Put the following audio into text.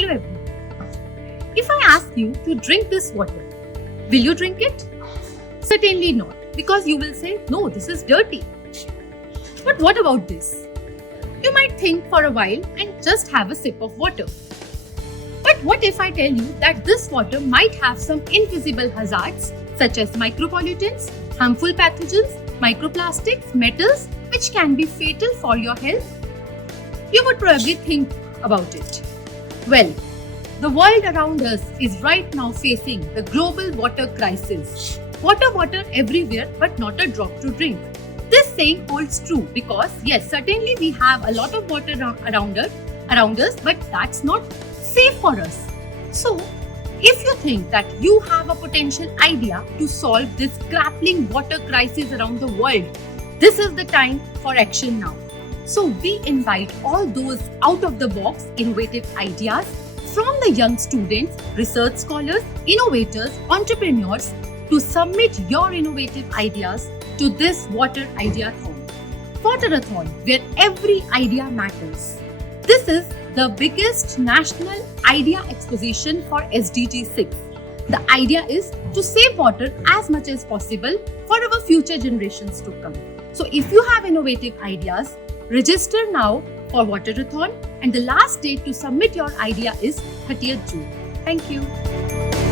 Hello everyone. If I ask you to drink this water, will you drink it? Certainly not, because you will say, no, this is dirty. But what about this? You might think for a while and just have a sip of water. But what if I tell you that this water might have some invisible hazards such as micropollutants, harmful pathogens, microplastics, metals, which can be fatal for your health? You would probably think about it. Well, the world around us is right now facing the global water crisis. Water everywhere, but not a drop to drink. This saying holds true because yes, certainly we have a lot of water around us, but that's not safe for us. So, if you think that you have a potential idea to solve this crippling water crisis around the world, this is the time for action now. So we invite all those out-of-the-box innovative ideas from the young students, research scholars, innovators, entrepreneurs to submit your innovative ideas to this Water-A-Thon. Water-A-Thon, where every idea matters. This is the biggest national idea exposition for SDG 6. The idea is to save water as much as possible for our future generations to come. So if you have innovative ideas, register now for Water-A-Thon, and the last date to submit your idea is 30th June. Thank you.